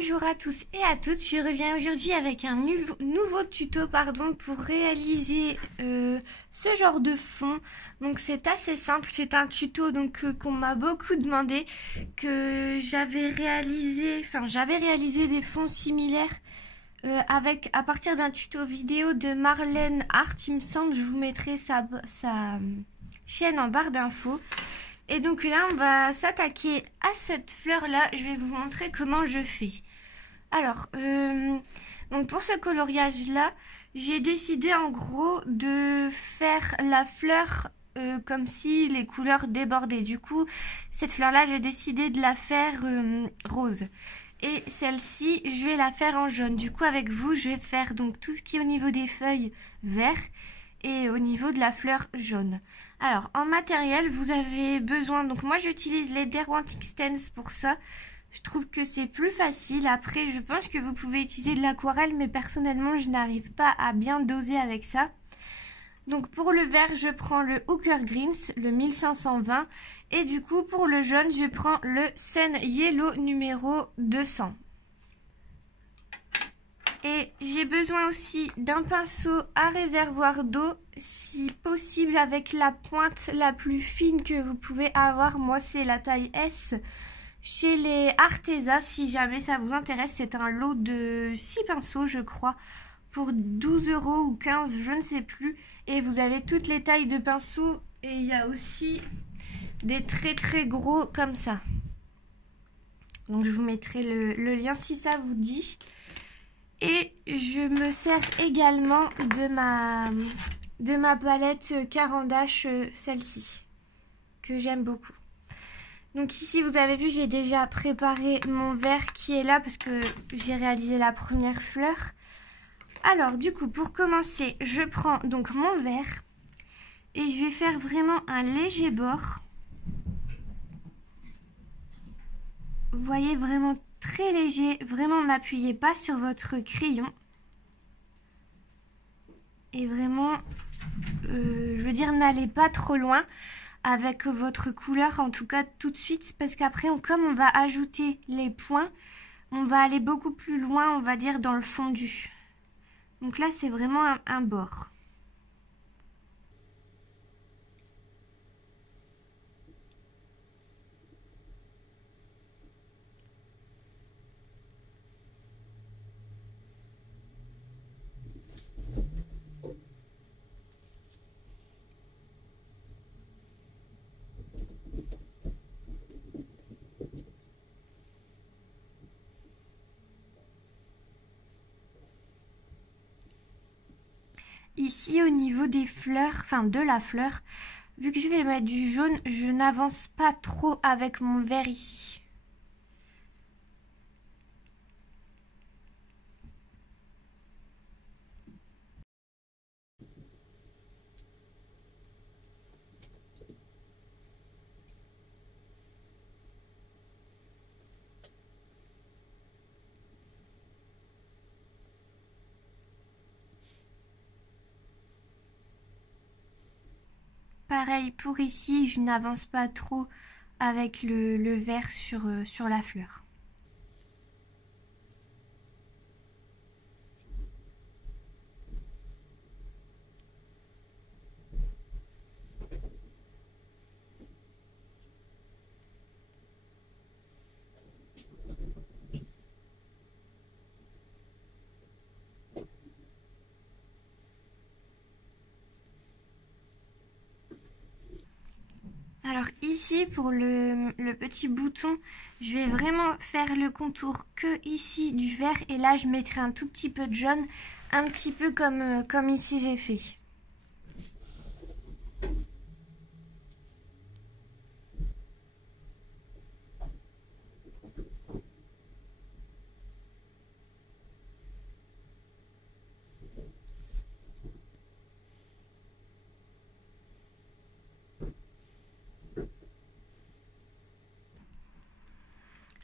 Bonjour à tous et à toutes, je reviens aujourd'hui avec un nouveau tuto pour réaliser ce genre de fond. Donc c'est assez simple, c'est un tuto qu'on m'a beaucoup demandé, que j'avais réalisé des fonds similaires à partir d'un tuto vidéo de Marlène Art, il me semble. Je vous mettrai sa chaîne en barre d'infos. Et donc là, on va s'attaquer à cette fleur-là. Je vais vous montrer comment je fais. Alors, donc pour ce coloriage-là, j'ai décidé en gros de faire la fleur comme si les couleurs débordaient. Du coup, cette fleur-là, j'ai décidé de la faire rose. Et celle-ci, je vais la faire en jaune. Du coup, avec vous, je vais faire donc tout ce qui est au niveau des feuilles vert et au niveau de la fleur jaune. Alors, en matériel, vous avez besoin... Donc, moi, j'utilise les Derwent Extens pour ça. Je trouve que c'est plus facile. Après, je pense que vous pouvez utiliser de l'aquarelle, mais personnellement, je n'arrive pas à bien doser avec ça. Donc, pour le vert, je prends le Hooker Greens, le 1520. Et du coup, pour le jaune, je prends le Sun Yellow numéro 200. Et j'ai besoin aussi d'un pinceau à réservoir d'eau, si possible avec la pointe la plus fine que vous pouvez avoir. Moi, c'est la taille S chez les Arteza. Si jamais ça vous intéresse, c'est un lot de 6 pinceaux, je crois, pour 12 € ou 15, je ne sais plus. Et vous avez toutes les tailles de pinceaux et il y a aussi des très très gros comme ça. Donc, je vous mettrai le lien si ça vous dit. Et je me sers également de ma palette Caran d'Ache, celle-ci, que j'aime beaucoup. Donc ici, vous avez vu, j'ai déjà préparé mon vert qui est là parce que j'ai réalisé la première fleur. Alors, du coup, pour commencer, je prends donc mon vert et je vais faire vraiment un léger bord. Vous voyez, vraiment très léger, vraiment n'appuyez pas sur votre crayon. Et vraiment, je veux dire, n'allez pas trop loin avec votre couleur, en tout cas tout de suite, parce qu'après, comme on va ajouter les points, on va aller beaucoup plus loin, on va dire, dans le fondu. Donc là, c'est vraiment un bord. Ici, au niveau des fleurs, enfin de la fleur, vu que je vais mettre du jaune, je n'avance pas trop avec mon vert ici. Pareil pour ici, je n'avance pas trop avec le vert sur la fleur. Alors ici, pour le petit bouton, je vais vraiment faire le contour que ici du vert. Et là, je mettrai un tout petit peu de jaune, un petit peu comme ici j'ai fait.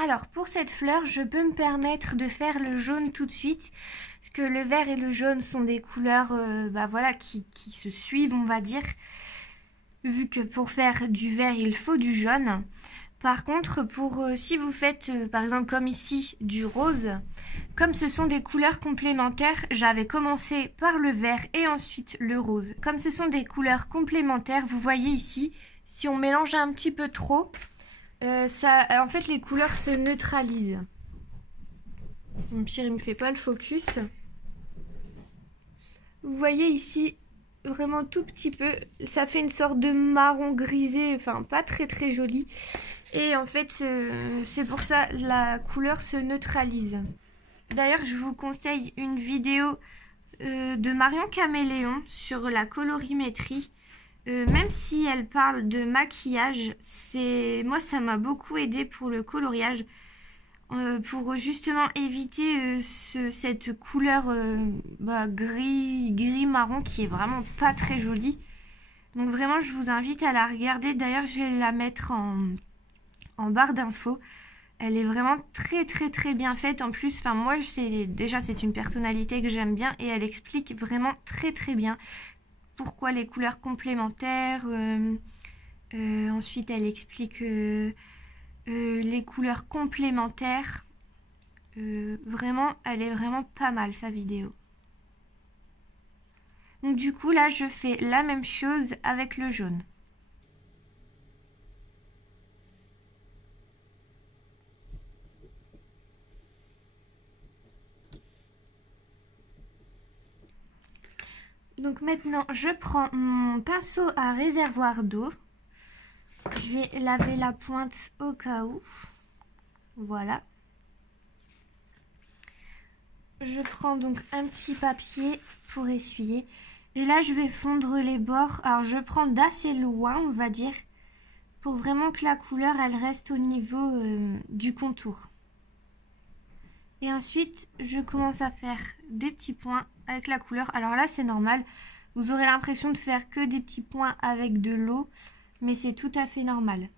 Alors, pour cette fleur, je peux me permettre de faire le jaune tout de suite, parce que le vert et le jaune sont des couleurs voilà, qui se suivent, on va dire, vu que pour faire du vert, il faut du jaune. Par contre, pour si vous faites par exemple comme ici du rose, comme ce sont des couleurs complémentaires, j'avais commencé par le vert et ensuite le rose. Comme ce sont des couleurs complémentaires, vous voyez ici, si on mélange un petit peu trop, en fait les couleurs se neutralisent. Mon pire, il me fait pas le focus. Vous voyez ici, vraiment tout petit peu, ça fait une sorte de marron grisé, enfin pas très très joli. Et en fait, c'est pour ça la couleur se neutralise. D'ailleurs, je vous conseille une vidéo de Marion Caméléon sur la colorimétrie. Même si elle parle de maquillage, moi ça m'a beaucoup aidé pour le coloriage. Pour justement éviter cette couleur gris marron qui est vraiment pas très jolie. Donc vraiment je vous invite à la regarder. D'ailleurs je vais la mettre en barre d'infos. Elle est vraiment très très très bien faite. En plus, enfin moi c'est une personnalité que j'aime bien et elle explique vraiment très très bien pourquoi les couleurs complémentaires. Ensuite elle explique les couleurs complémentaires. Vraiment, elle est vraiment pas mal sa vidéo. Donc du coup là je fais la même chose avec le jaune. Donc maintenant je prends mon pinceau à réservoir d'eau. Je vais laver la pointe au cas où. Voilà. Je prends donc un petit papier pour essuyer. Et là, je vais fondre les bords. Alors, je prends d'assez loin, on va dire, pour vraiment que la couleur, elle reste au niveau du contour. Et ensuite, je commence à faire des petits points avec la couleur. Alors là, c'est normal. Vous aurez l'impression de faire que des petits points avec de l'eau, mais c'est tout à fait normal.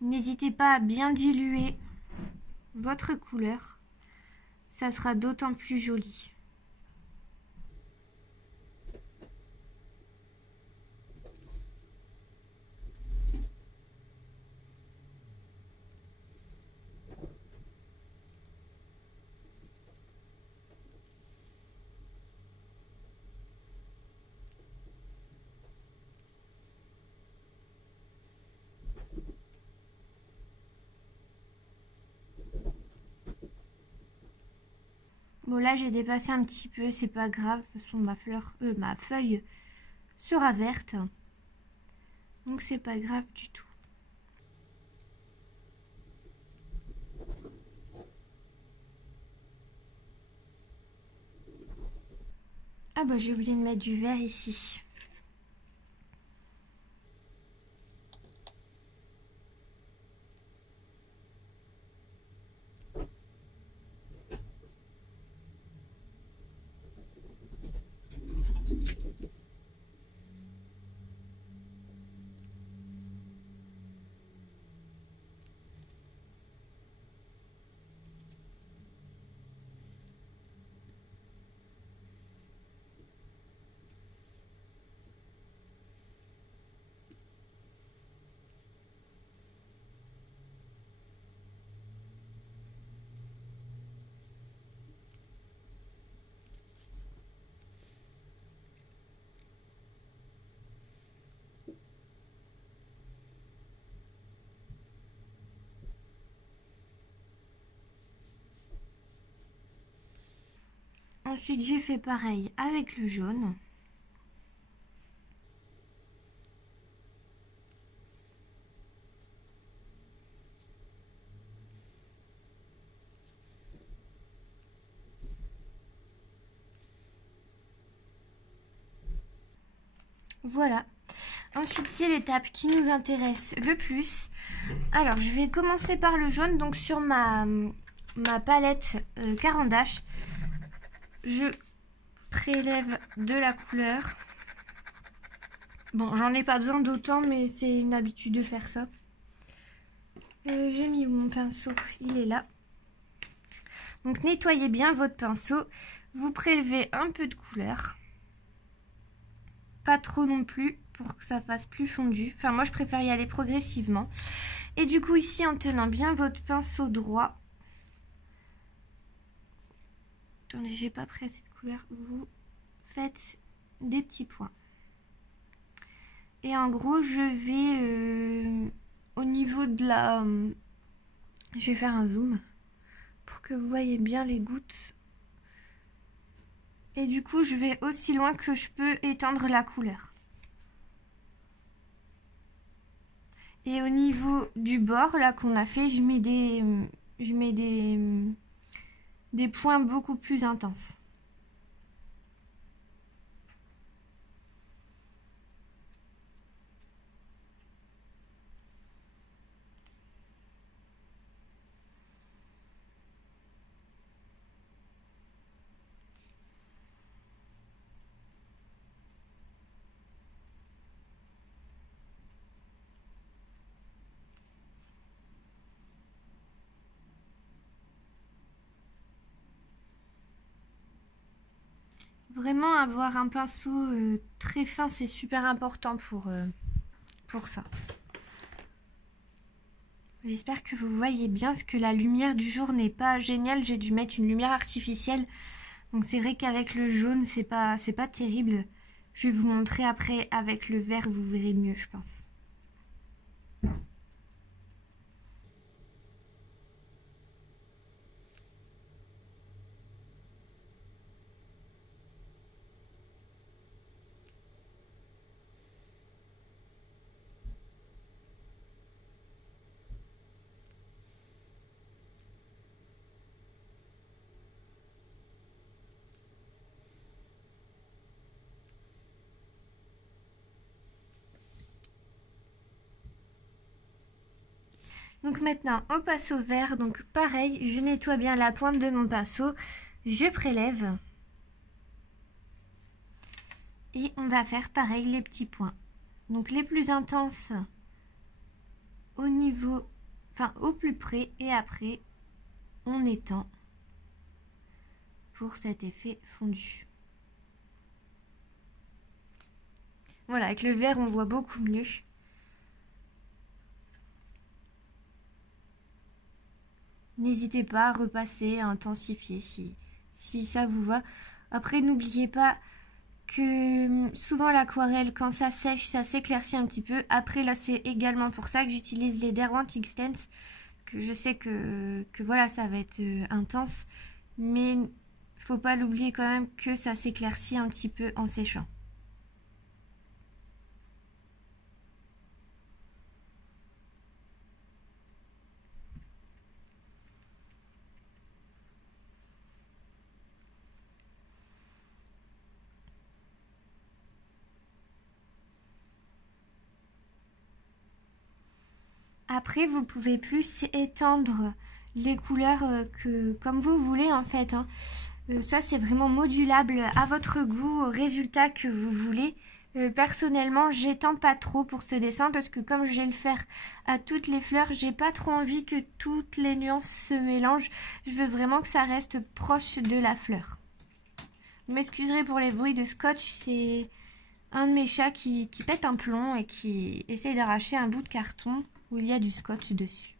N'hésitez pas à bien diluer votre couleur, ça sera d'autant plus joli. Bon là j'ai dépassé un petit peu, c'est pas grave, de toute façon ma feuille sera verte. Donc c'est pas grave du tout. Ah bah j'ai oublié de mettre du vert ici. Ensuite j'ai fait pareil avec le jaune. Voilà. Ensuite, c'est l'étape qui nous intéresse le plus. Alors, je vais commencer par le jaune. Donc, sur ma palette Caran d'Ache, je prélève de la couleur. Bon, j'en ai pas besoin d'autant, mais c'est une habitude de faire ça. J'ai mis mon pinceau, il est là. Donc, nettoyez bien votre pinceau. Vous prélevez un peu de couleur. pas trop non plus pour que ça fasse plus fondu. Enfin, moi, je préfère y aller progressivement. Et du coup, ici, en tenant bien votre pinceau droit, attendez, j'ai pas pris cette couleur, vous faites des petits points. Et en gros, je vais au niveau de la... je vais faire un zoom pour que vous voyez bien les gouttes. Et du coup, je vais aussi loin que je peux étendre la couleur. Et au niveau du bord, là, qu'on a fait, je mets des points beaucoup plus intenses. Vraiment, avoir un pinceau très fin, c'est super important pour ça. J'espère que vous voyez bien, parce que la lumière du jour n'est pas géniale. J'ai dû mettre une lumière artificielle. Donc c'est vrai qu'avec le jaune, c'est pas terrible. Je vais vous montrer après avec le vert, vous verrez mieux, je pense. Donc maintenant, au pinceau vert, donc pareil, je nettoie bien la pointe de mon pinceau, je prélève. Et on va faire pareil les petits points. Donc les plus intenses au niveau, enfin au plus près, et après on étend pour cet effet fondu. Voilà, avec le vert on voit beaucoup mieux. N'hésitez pas à repasser, à intensifier si ça vous va. Après, n'oubliez pas que souvent l'aquarelle, quand ça sèche, ça s'éclaircit un petit peu. Après, là, c'est également pour ça que j'utilise les Derwent X-Tense, que je sais que voilà, ça va être intense. Mais faut pas l'oublier quand même que ça s'éclaircit un petit peu en séchant. Après, vous pouvez plus étendre les couleurs que comme vous voulez en fait. Hein. Ça, c'est vraiment modulable à votre goût, au résultat que vous voulez. Personnellement, j'étends pas trop pour ce dessin parce que comme je vais le faire à toutes les fleurs, j'ai pas trop envie que toutes les nuances se mélangent. Je veux vraiment que ça reste proche de la fleur. Vous m'excuserez pour les bruits de scotch, c'est un de mes chats qui pète un plomb et qui essaye d'arracher un bout de carton où il y a du scotch dessus.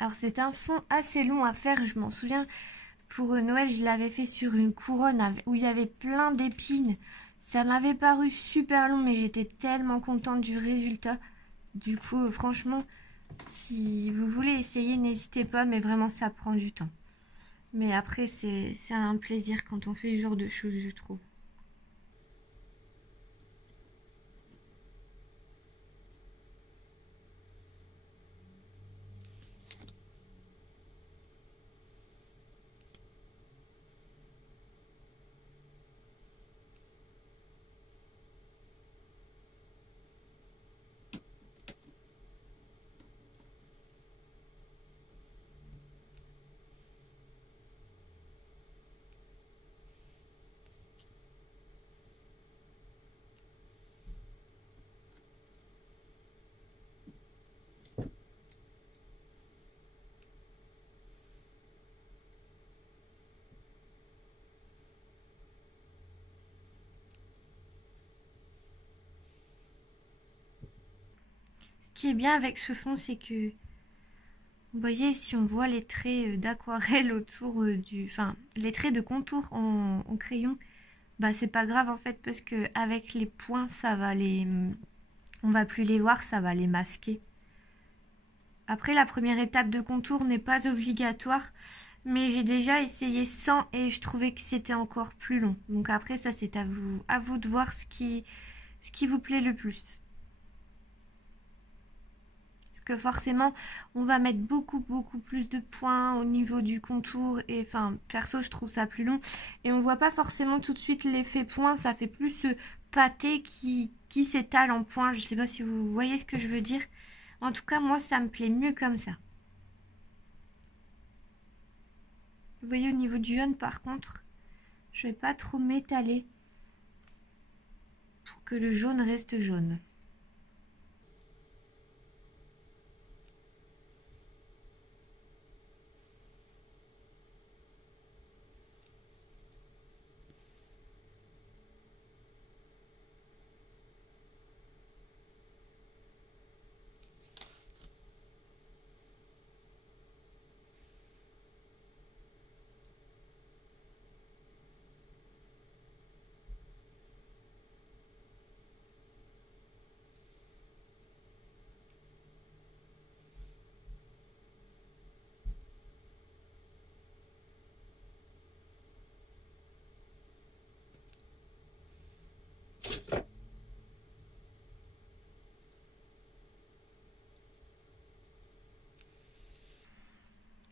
Alors c'est un fond assez long à faire, je m'en souviens. Pour Noël, je l'avais fait sur une couronne où il y avait plein d'épines. Ça m'avait paru super long, mais j'étais tellement contente du résultat. Du coup, franchement, si vous voulez essayer, n'hésitez pas, mais vraiment, ça prend du temps. Mais après, c'est un plaisir quand on fait ce genre de choses, je trouve. qui est bien avec ce fond, c'est que, vous voyez, si on voit les traits d'aquarelle autour enfin, les traits de contour en crayon, bah c'est pas grave en fait, parce que avec les points, on va plus les voir, ça va les masquer. Après, la première étape de contour n'est pas obligatoire, mais j'ai déjà essayé sans et je trouvais que c'était encore plus long. Donc après, ça c'est à vous de voir ce qui vous plaît le plus. Parce que forcément, on va mettre beaucoup plus de points au niveau du contour. Et enfin, perso, je trouve ça plus long. Et on voit pas forcément tout de suite l'effet point. Ça fait plus ce pâté qui s'étale en points. Je sais pas si vous voyez ce que je veux dire. En tout cas, moi, ça me plaît mieux comme ça. Vous voyez, au niveau du jaune, par contre, je vais pas trop m'étaler pour que le jaune reste jaune.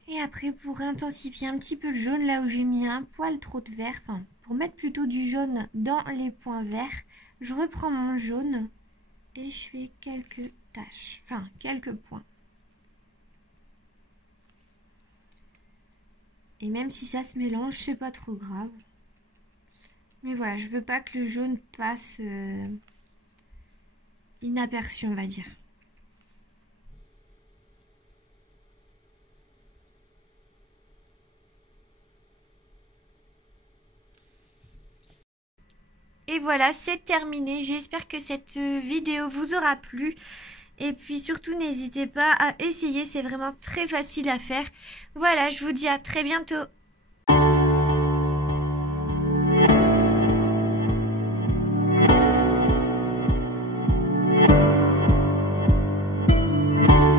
Et après, pour intensifier un petit peu le jaune, là où j'ai mis un poil trop de vert, enfin, pour mettre plutôt du jaune dans les points verts, je reprends mon jaune et je fais quelques taches, enfin, quelques points. Et même si ça se mélange, c'est pas trop grave. Mais voilà, je veux pas que le jaune passe inaperçu, on va dire. Et voilà, c'est terminé. J'espère que cette vidéo vous aura plu. Et puis surtout, n'hésitez pas à essayer, c'est vraiment très facile à faire. Voilà, je vous dis à très bientôt.